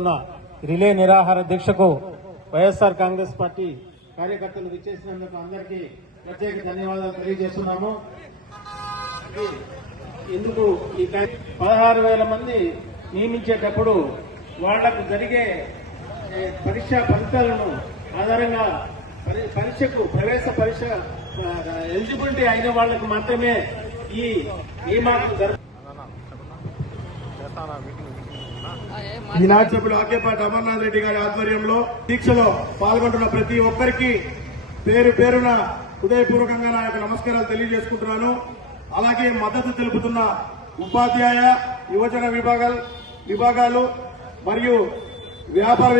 జరుగుతున్న రిలే నిరాహార దీక్షకు వైఎస్ఆర్ కాంగ్రెస్ పార్టీ కార్యకర్తలు విచ్చేసినందుకు అందరికీ ప్రత్యేక ధన్యవాదాలు తెలియజేస్తున్నాము. ఇందుకు ఈ 16,000 మంది నియమించేటప్పుడు వాళ్లకు జరిగే పరీక్ష ఫలితాలను ఆధారంగా పరీక్షకు ప్రవేశ పరీక్ష ఎలిజిబిలిటీ అయిన వాళ్లకు మాత్రమే ఈ నియామకం ఈనాటి సభ్యులు ఆకేపాటి అమర్నాథ్ రెడ్డి గారి ఆధ్వర్యంలో దీక్షలో పాల్గొంటున్న ప్రతి ఒక్కరికి పేరు పేరున హృదయపూర్వకంగా నా యొక్క నమస్కారాలు తెలియజేసుకుంటున్నాను. అలాగే మద్దతు తెలుపుతున్న ఉపాధ్యాయ యువజన విభాగాలు మరియు వ్యాపార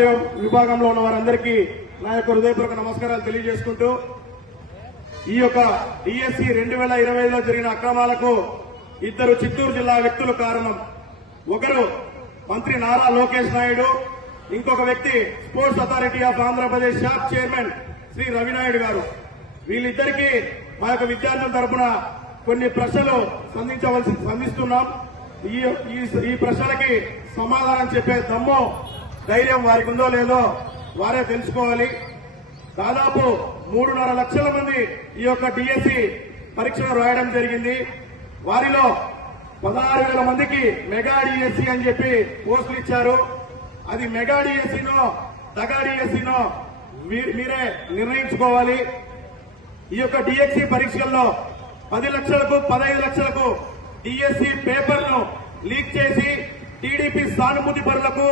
విభాగంలో ఉన్న వారందరికీ నా యొక్క హృదయపూర్వక నమస్కారాలు తెలియజేసుకుంటూ ఈ యొక్క డిఎస్సి 2025లో జరిగిన అక్రమాలకు ఇద్దరు చిత్తూరు జిల్లా వ్యక్తులు కారణం. ఒకరు మంత్రి నారా లోకేష్ నాయుడు, ఇంకొక వ్యక్తి స్పోర్ట్స్ అథారిటీ ఆఫ్ ఆంధ్రప్రదేశ్ షాప్ చైర్మన్ శ్రీ రవినాయుడు గారు. వీళ్ళిద్దరికీ మా యొక్క విద్యార్థుల తరఫున కొన్ని ప్రశ్నలు సంధిస్తున్నాం. ఈ ప్రశ్నలకి సమాధానం చెప్పే దమ్ము ధైర్యం వారికి ఉందో లేదో వారే తెలుసుకోవాలి. దాదాపు 3.5 లక్షల మంది ఈ యొక్క డిఎస్సి పరీక్షలు రాయడం జరిగింది. వారిలో 16,000 మందికి మెగా డిఎస్సి అని చెప్పి పోస్టులు ఇచ్చారు. అది మెగా డిఎస్సినో దగా డిఎస్సినో మీరే నిర్ణయించుకోవాలి. ఈ యొక్క డిఎస్సి పరీక్షల్లో 10 లక్షలకు 15 లక్షలకు డిఎస్సి పేపర్ను లీక్ చేసి టీడీపీ సానుభూతి పరులకు,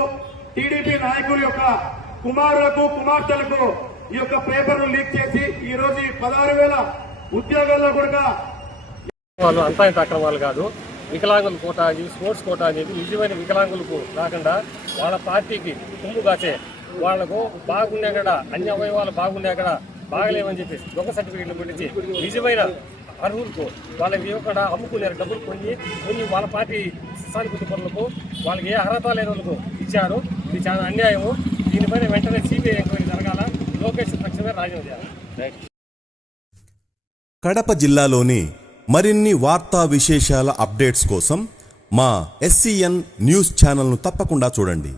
టీడీపీ నాయకుల యొక్క కుమారులకు కుమార్తెలకు ఈ యొక్క పేపర్ను లీక్ చేసి ఈ రోజు 16,000 ఉద్యోగాల్లో కూడా వాళ్ళు అంతా ఇంత అక్రమాలు కాదు. వికలాంగుల కోట, స్పోర్ట్స్ కోట అనేది నిజమైన వికలాంగులకు కాకుండా వాళ్ళ పార్టీకి కుంపు కాసే వాళ్లకు బాగుండే కూడా అన్ని అవయవాలు బాగుండే కూడా బాగలేమని చెప్పి దొంగ సర్టిఫికేట్లు పెట్టించి నిజమైన అర్హులకు వాళ్ళకి ఇవ్వకుండా అమ్ముకున్నారు. డబ్బులు కొన్ని వాళ్ళ పార్టీ సానుభూతి పనులకు వాళ్ళకి ఏ అర్హత లేని వాళ్ళకు ఇచ్చారు. ఇది చాలా అన్యాయము. దీనిపైన వెంటనే సిబిఐ ఎంక్వైరీ జరగాల. లోకేష్ తక్షణమే రాజీనామా చేయాలి. కడప జిల్లాలోని మరిన్ని వార్తా విశేషాల అప్డేట్స్ కోసం మా SCN న్యూస్ ఛానల్ను తప్పకుండా చూడండి.